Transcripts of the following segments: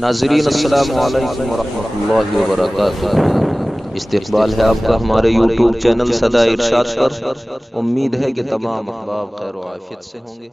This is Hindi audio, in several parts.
नाज़रीन अस्सलामु अलैकुम वरहमतुल्लाहि वबरकातुहू। इस्तक़बाल है आपका हमारे यूट्यूब चैनल सदा इरशाद पर। उम्मीद है कि तमाम अहबाब खैर व आफियत से होंगे।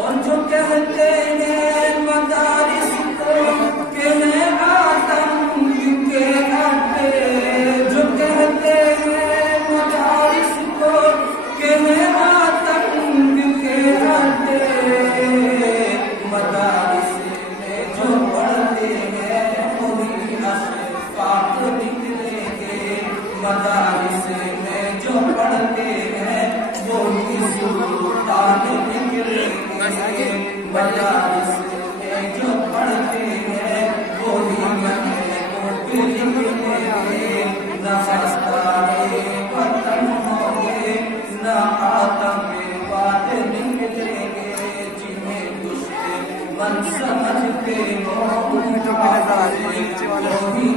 और जो कहते हैं मदारिस को कि मैं आतंक के अड्डे, जो कहते हैं मदारिस को कि मैं आतंक के अड्डे, मदारिस में जो पढ़ते हैं वही अशफाक निकलेंगे, मदारिस में जो पढ़ते हैं वही सुल्तान निकलेंगे, मदारिस में जो पढ़ते हैं वो ही निकलेंगे, न सस्ताए वतन होंगे न आतंकवाद निकलेंगे, जिन्हें दुश्मन समझते हो वो ही